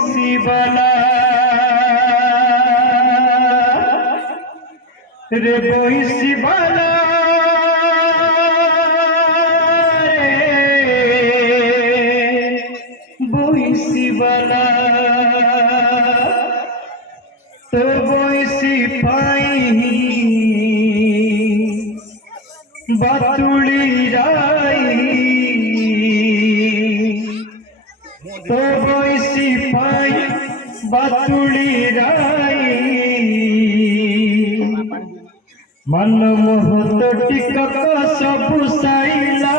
বইসি বালা রে বইসি বালা বইসি বালা তো বইসি পাই বাতুলি রাই তো বইসি পাই বাতুলি রাই मन मोहत टिकक सब साइला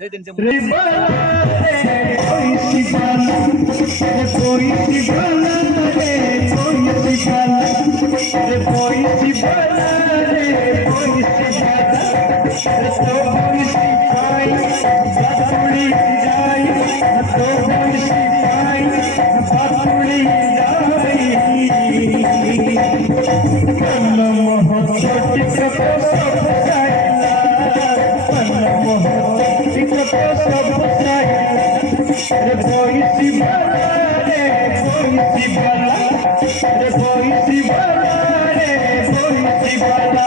रे बाला रे कोई सी बाला कोई सी बाला रे कोई सी बाला रे कोई सी बाला रे कोई सी बाला रे तो कोई सी पाई बातुड़ी जाई तो कोई सी पाई बातुड़ी जाई मन मोहत टिकक सब साइला मन मोहत टिकक सब साइला रे कोई सी बाला रे कोई सी बाला रे कोई सी बाला रे कोई सी बाला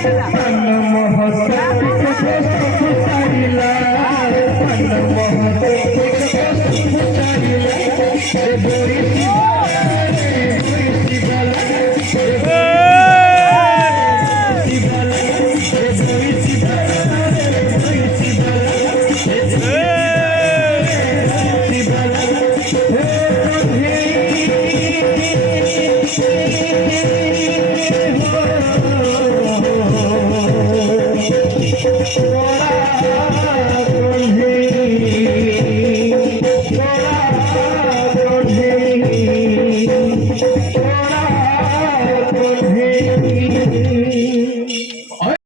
Gracias.